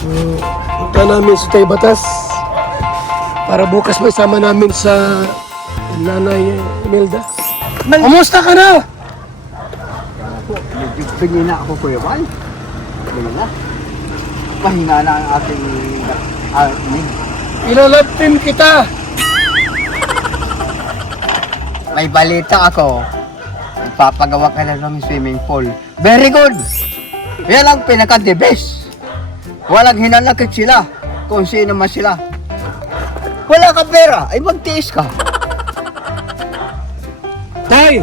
So, punta namin sa Taybatas para bukas may sama namin sa Nanay Imelda. Kumusta ka na? Ako, medyo pingina ako, Kuya Val. Pingina. Pahinga na ang aking Ilalapin kita. May balita ako. Nagpapagawa ka na ng swimming pool. Very good! Yan ang pinaka-the best. Walang hinanakit sila kung sino man sila. Wala ka pera, ay magtiis ka. Tay,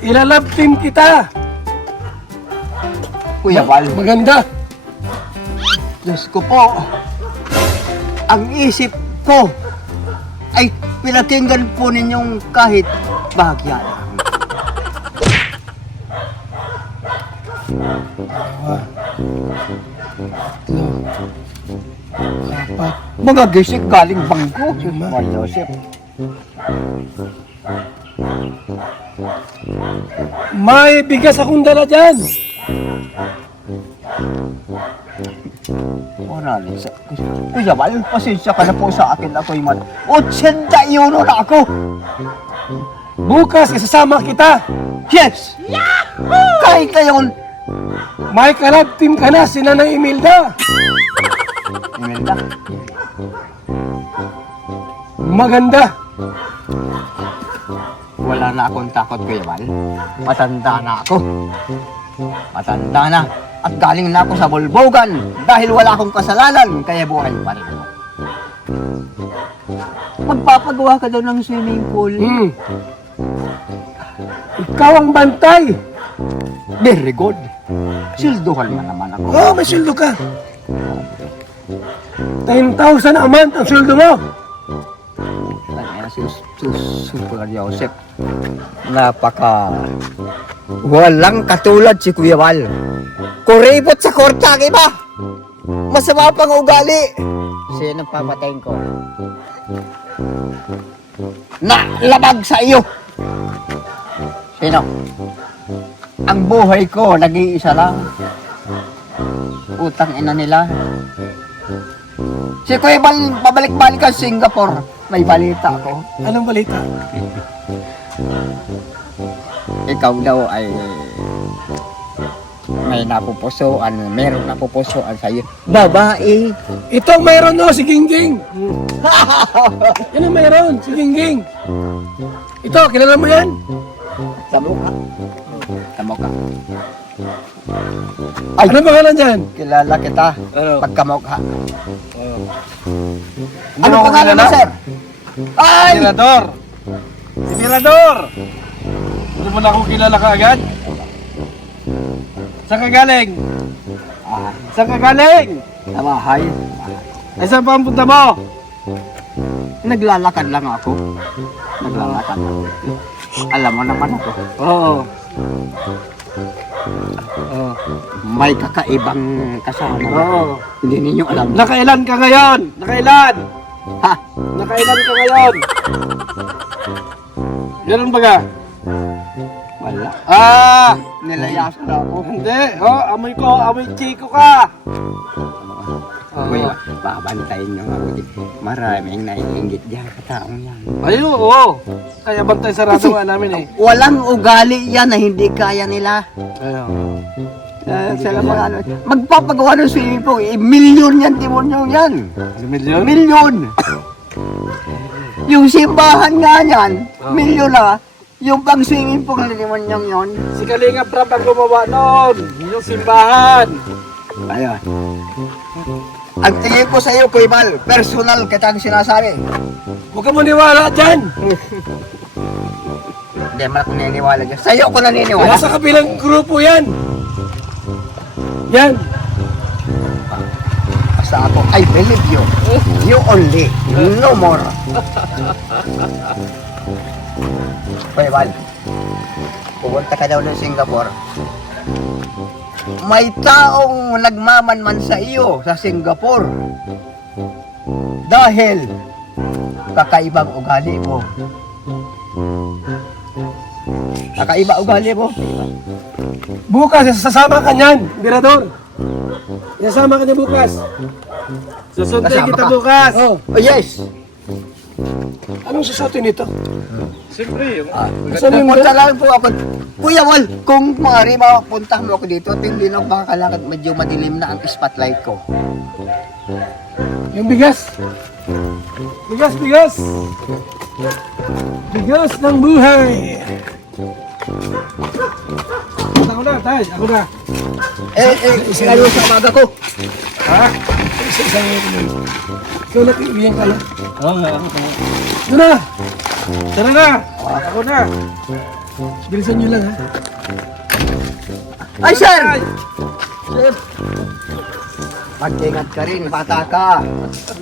ilalapin kita. Kuya Val, Maganda. Diyos ko po, ang isip ko ay pinatinggan po ninyong kahit bahagya lang. Apat. Mga gisik galing bangko. Juan Joseph. May bigas akong dala dyan. Kuya Val, pasensya ka na po sa akin. Ako'y 81 na ako. Bukas isasama kita. Yes! Kahit ngayon, May kalab team ka na, si Nanay Imelda. Imelda, Maganda. wala na akong takot, Kuya Val. Matanda na ako. Matanda na. At galing na ako sa bulbogan dahil wala akong kasalanan, kaya buhay pa rin ako. Magpapagawa ka daw ng swimming pool. Ikaw ang bantay. Very good. Silduhan mo naman ako. Oh, may sweldo ka. 10,000 a month ang sweldo mo. Super Joseph. Walang katulad si Kuya Val. Kuripot sa kortaki ba? Masama pang ugali. Sino papatayin ko? Labag sa iyo. Sino? Ang buhay ko, nag-iisa lang. Utang ina nila. Si Kuya Val, babalik-balik ka sa Singapore. May balita ako. Anong balita? Ikaw daw ay may napupusuan, meron napupusuan sa'yo. Babae. Ito mayroon no, si Gingging. Yan ang mayroon, si Gingging. Ito, kilala mo yan? Tamo ka. Tamo ka. Ay, ano pangalan dyan? Kilala kita. Ano? Pagkamukha. Hindi Ano mo ako pangalan mo, kilala? sir? Ay! Mirador. Si Mirador. Hindi mo na ako kilala ka agad? Saan ka galing? Saan ka galing? Namahay. Ay, saan pa ang punta mo? Naglalakad lang ako. Naglalakad. Alam mo naman ako. Oo. Oo. May kakaibang kasama. Oo. Hindi ninyo alam. Nakailan ka ngayon? Nakailan? Ha? Nakailan ka ngayon? Ganun ba ka? Wala. Ah! Nilayasan ako. Hindi. Oh, amoy ko. Amoy chiko ka. Kuya, babantayin nyo mabuti. Maraming naiingit dyan sa taong yan. Ayun, oo. Kaya bantay sarado nga namin eh. Walang ugali yan na hindi kaya nila. Ayun. Sila mga ano, magpapagawa ng swimming pool, milyon yan, demonyo yan. Milyon? Milyon! Yung simbahan nga yan, milyon na. Yung pang swimming pool na demonyong yon. Si Kalinga Prab ang gumawa noon. Yung simbahan. Ayun. Ang tingin ko sa iyo, Kuya Val, personal kita ang sinasabi. Huwag ka maniwala dyan. Hindi man ako naniniwala dyan. Sa iyo ako naniniwala. Nasa kabilang grupo yan. Yan. Basta ako, I believe you. You only. No more. Kuya Val, pupunta ka daw ng Singapore. May taong nagmamanman sa iyo sa Singapore. Dahil kakaibang ugali mo. Nakaiba ugali ko. Bukas, sasama ka niyan, Emperador. Sasama ka niya bukas. Susuntay Kasama kita ka? bukas. Oh. Oh yes. Anong susutin nito? Siyempre, yung Saan yung Punta lang po ako. Kuya Wal, kung maaari mapunta mo ako dito at hindi lang makakalakad, medyo madilim na ang spotlight ko. Yung bigas. Bigas, bigas. Bigas ng buhay. Ako na, tay. Ako na. Lalo sa umaga ko. Ha? Isa ikaw na kaibigan ka lang. Oo nga. Ito na. Tara na. Ako na. Bilisan nyo lang ha. Ay, sir! Sir! Mag-ingat ka rin, bata ka.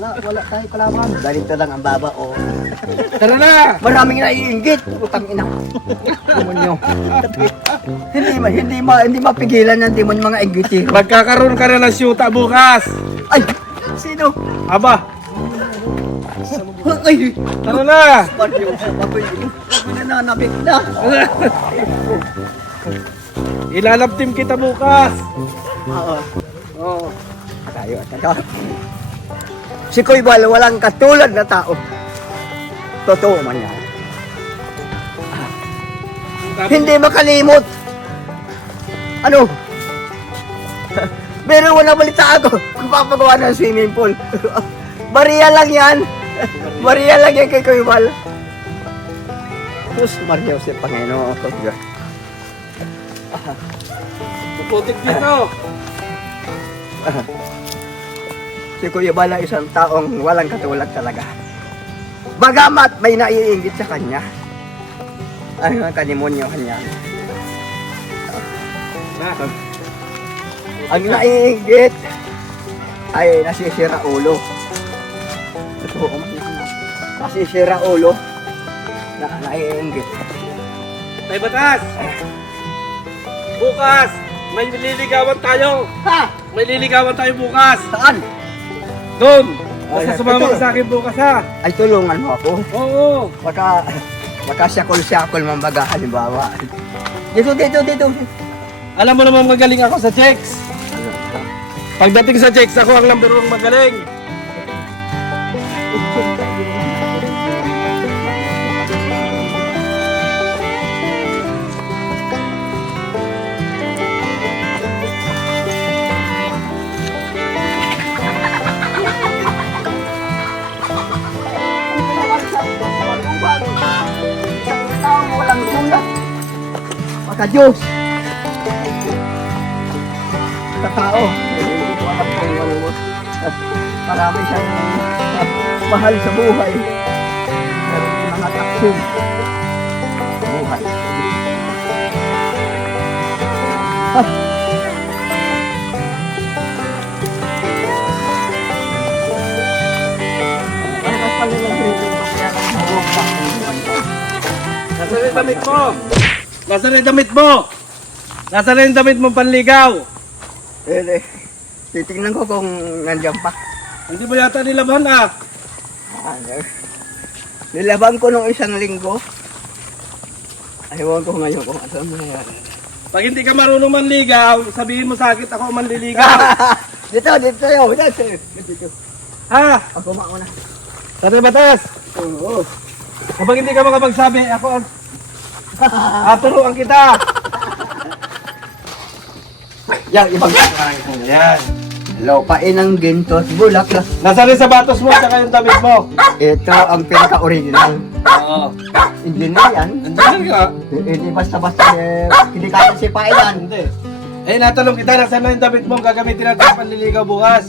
Wala tayo kalaman. Ganito lang ang baba, oh. Tara na. Maraming naiinggit. Utang ina. Demonyo. Hindi mapigilan ng demon mga inggitiro. Magkakaroon ka na ng syuta bukas. Ay! Sino? Aba. Ay! Tara na. Baryo, ako'y nananabik na. Ilalabtim kita bukas. Oo. Oo. Tayo. Si Kuy Bal, walang katulad na tao. Totoo man yan. Hindi makalimot. Ano? Pero wala balita ako kung papagawa ng swimming pool. Bariya lang yan. Bariya lang yan kay Kuy Bal. Sus, Maria Jose Panginoon ako. Puputik dito. Si Kuya Bal ay isang taong walang katulad talaga. Bagamat may naiinggit sa kanya. Ay, ang kanimonyohan niya. Ang naiinggit ay nasisira ulo. Totoo man yan. Nasisira ulo na naiinggit. Tay Batas. Bukas. May liligawan tayo. Ha? May liligawan tayo bukas. Saan? Doon. Ay, Basta sumama ito. ka sa akin bukas ha. Ay, tulungan mo ako. Oo. Baka syakol-syakol mambaga halimbawa. Dito. Alam mo naman magaling ako sa checks. Pagdating sa checks, ako ang number 1 magaling. Walang sulat. Maka Diyos. Sa tao. Marami siyang mahal sa buhay. Mga taksin. Buhay. Nasaan yung damit mo? Nasaan yung damit mo? Nasaan yung damit mo panligaw? Titingnan ko kung nandiyan pa. Hindi mo yata nilaban ah. Nilaban ko nung isang linggo. Ayaw ko ngayon kung asan mo yan. Pag hindi ka marunong manligaw, sabihin mo sa akin ako manliligaw. Dito. Dito. Ha? Ako mauna. Tatay Batas. Oo. Kapag hindi ka makapagsabi, ako ang turuan kita. Yan, ibang Yan. Lupain ng gintos, bulaklak. Nasaan yung sapatos mo at saka yung damit mo? Ito ang pinaka-original. Oo. Engineer yan. Andiyan ka? Hindi basta-basta hindi kaya sipain yan. Hindi. Eh, natanong kita, nasaan na yung damit mo? Gagamitin natin sa panliligaw bukas.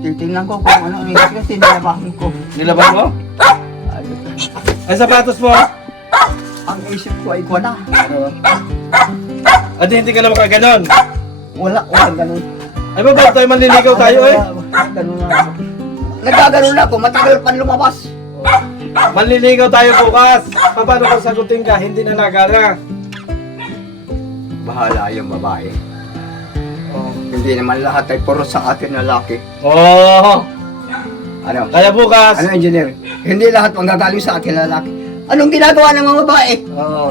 Titingnan ko kung ano ang ito kasi nilabahan ko. Nilaban mo? Ay, sapatos mo? Ang isip ko ay wala. At hindi ka lang makaganon. Wala ganun. Ay ba, bago tayo manliligaw tayo eh? Ganun na ako. Nagkaganon na ako, matagal pa lumabas. Manliligaw tayo bukas. Paano kung sagutin ka? Hindi na nagana. Bahala yung babae. Hindi naman lahat ay puro sa atin lalaki. Oo. Ano? Kaya bukas. Ano engineer? Hindi lahat manggagaling sa atin lalaki. Anong ginagawa ng mga babae? Oo.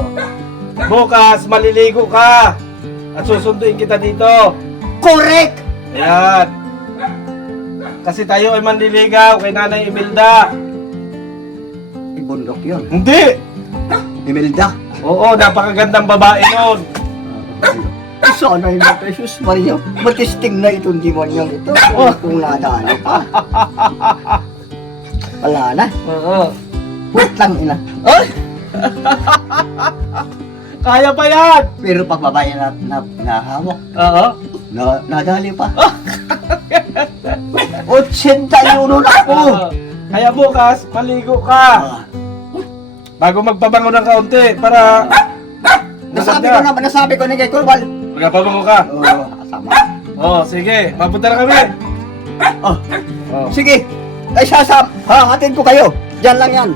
Bukas, maliligo ka. At susunduin kita dito. Correct! Ayan. Kasi tayo ay manliligaw kay Nanay Imelda. Ibundok yun. Hindi! Imelda. Oo, napakagandang babae nun. Sana yun ang Jesus Maria. Matisting na itong demonyong ito. Kung nadali ka. Wala na. Oo. Wait lang ina. Ay! Kaya pa yan! Pero pag babae na nahawak, Oo. nadali pa. 81 na ako. Kaya bukas, maligo ka. Ah, Bago magpabango ng kaunti para... nasabi ko na kay Kurbal. Magpabango ka. Oo, kasama. Oo, sige. Mapunta na kami. Oh, Oo. sige. Ay hahatid ko kayo. Diyan lang yan.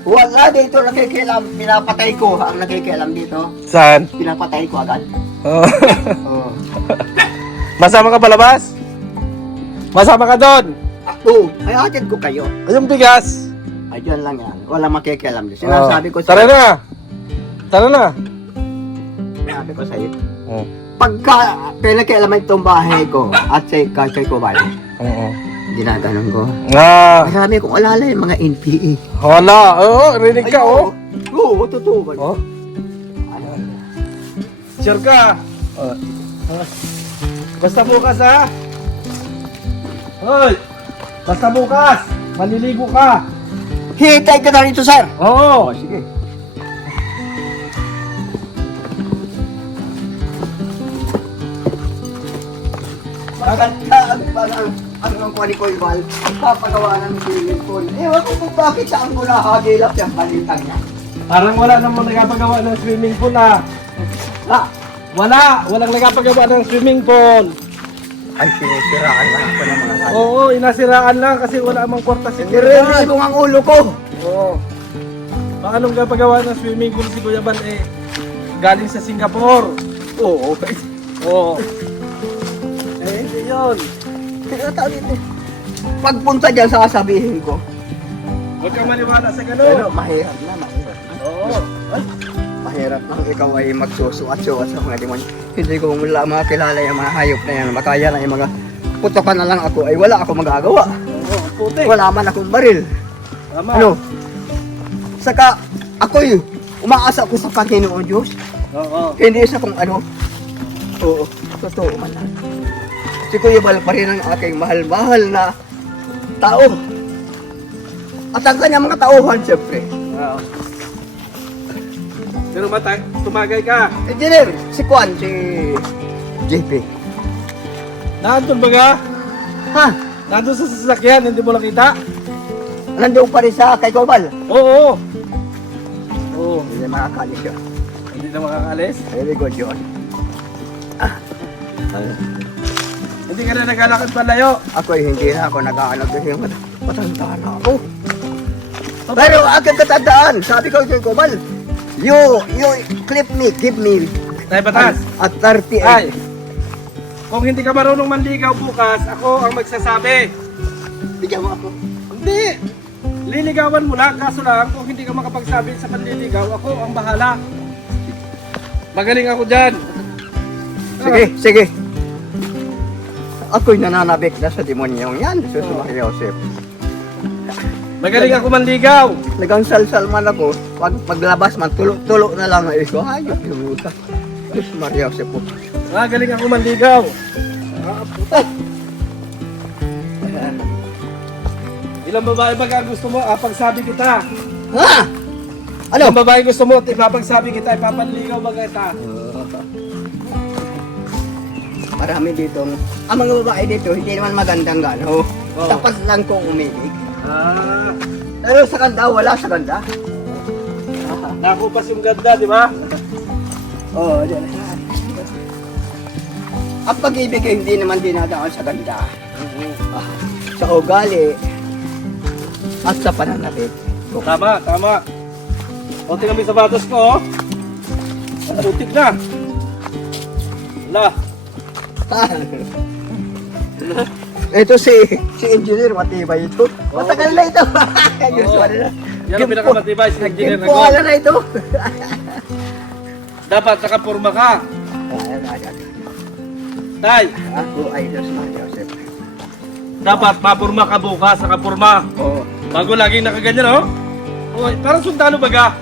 Wala dito nakikialam. Pinapatay ko ang nakikialam dito. Saan? Pinapatay ko agad. Oo. Oo. Masama ka palabas? Masama ka doon. Oo, ay hatid ko kayo. Yung bigas. Ay, diyan lang yan. Wala makikialam. Sinasabi ko Tara na. Tara na. Sinasabi ko sa'yo. Oo. Pagka pinakialaman itong bahay ko at kay ko ba, Oo. ginaganon ko. Ah. Marami kong alala yung mga NPA. Wala. Oo, rinig ka, oh. Oo, totoo ba? Oh. Sure ka? Basta bukas, ha? Hoy! Basta bukas! Maliligo ka! Hitay ka na rito, sir! Oo! Sige. Maganda ang kwani ko ibal. Papagawa ng swimming pool. Ewan ko kung bakit saan ko nahagilap yung balitang niya. Parang wala namang nagpapagawa ng swimming pool, ha? Ha? Walang nagpapagawa ng swimming pool. Ay, sinisiraan lang ako ng mga kanya. Oo, inasiraan lang kasi wala amang kwarta si Niririnig ko ang ulo ko. Oo. Paano gapagawa ng swimming pool si Kuya Bal, eh? Galing sa Singapore. Oo. Oo. Eh, hindi yun. Pagpunta dyan, sasabihin ko. Huwag kang maniwala sa Pero gano'n. mahirap na, mahirap. Oo. Mahirap lang ikaw ay magsusuat-suat sa mga demonyo. Hindi ko mula makilala yung mga hayop na yan. Makaya na yung mga putokan na lang ako ay wala ako magagawa. Oo, ang putik. Wala man akong baril. Tama. Ano? Saka ako'y umaasa ko sa Panginoon Diyos. Oo. Hindi sa kung ano. Oo, totoo man lang. Si Kuya Bal pa rin ang aking mahal-mahal na tao. At ang kanyang mga tauhan, siyempre. Oo. Pero tumagay ka. Engineer, si Kwan, si JP. Nandun ba ka? Ha? Nandun sa sasakyan, hindi mo nakita? Nandun pa rin sa kay Kurbal. Oo. Oo. Hindi makakalis yun. Hindi na makakalis? Very good yun. Hindi ka na naglalakad palayo. Ako'y hindi na ako nag-aanog kasi matanda na ako. Pero aking katandaan, sabi ko kay Kurbal, you clip me, give me Tayo batas. at 38. Ay, kung hindi ka marunong manligaw bukas, ako ang magsasabi. Bigyan mo ako. Hindi. Liligawan mo lang, kaso lang, kung hindi ka makapagsabi sa panliligaw, ako ang bahala. Magaling ako dyan. Sige, sige. Ako'y nananabik na sa demonyong yan, Susuma Joseph. Magaling ako manligaw. Nagang salsal man ako, paglabas man, tulo na lang ay ko. Ayok yung utak. Susuma Joseph po. Magaling ako manligaw. Ilang babae ba ang gusto mo? Pagsabi kita. Ha? Ano? Ilang babae gusto mo? Ipapagsabi kita, ipapanligaw ba kita? Marami dito. Ang mga babae dito, hindi naman magandang gano. Oo. Tapat lang kong umibig. Ah, Pero sa ganda, wala sa ganda. nakupas yung ganda, di ba? Oo, dyan. Ang pag-ibig ay hindi naman dinadaan sa ganda. Ah, sa ugali at sa pananapit. Tama, tama. O, tingnan mo yung sapatos ko, oh. Ang putik na. Wala. Ito si engineer, matibay ito. Matagal na ito. Usual na. Yan ang pinakamatibay si Engineer Nagkimpo Nagon. na ito. Dapat nakapurma ka. Tay, Ako ay Diyos na Joseph. dapat mapurma ka bukas, nakapurma. Oo. Bago laging nakaganyan, oh. Oh, parang sundalo baga.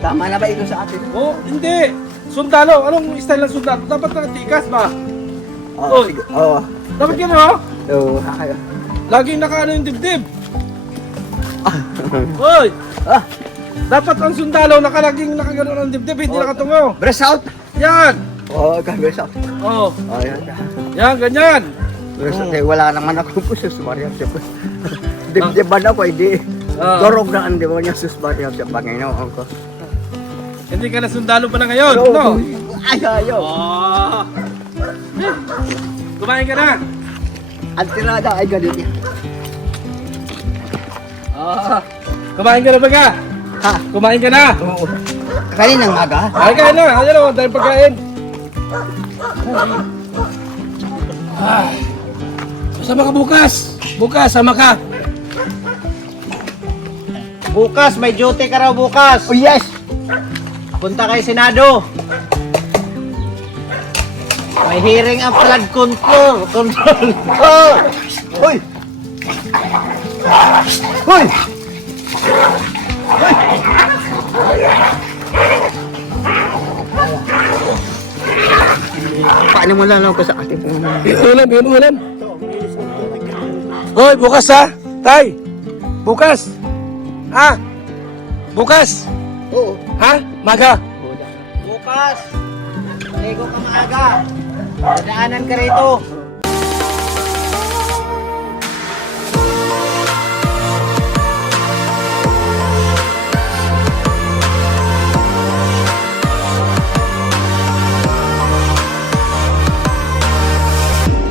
Tama na ba ito sa atin? Oh, hindi. Sundalo, anong style ng sundalo? Dapat nakatikas ba? Oo. Oy. Sige. Oo. Dapat gano'n, oh. Oo. Hakayo. Laging nakaano yung dibdib. Hoy, Ah. dapat ang sundalo nakalaging nakagano ng dibdib, hindi nakatungo. Breast out. Yan. Oo. Breast out. Oh, Oo. Yan. yan, ganyan. Breast out. Wala naman ako po sa Maria. Dibdiban ako. Hindi. Ah. Dorog na ang demonyo sa Maria sa Panginoon ko. Hindi ka na sundalo pa na ngayon, Oo. no? Ay, ayaw. Oh. Kumain ka na. Ang tirada ay ganito. Ah. Kumain ka na baga? Ha? Kumain ka na. Oo. Kaninang aga? Ay, kain na. Ayan o, dahil pagkain. Sama ka bukas. Bukas, sama ka. Bukas, may duty ka raw bukas. Oh yes! Punta kay Senado. May hearing ang flood control. Oh! Hoy! Hoy! Paano mo lang ako sa ating Yun ulam. Hoy, bukas ha. Tay, bukas. Ha? Bukas. Oo. Ha? Maga. Bukas. Ligo ka maaga. Daanan ka rito.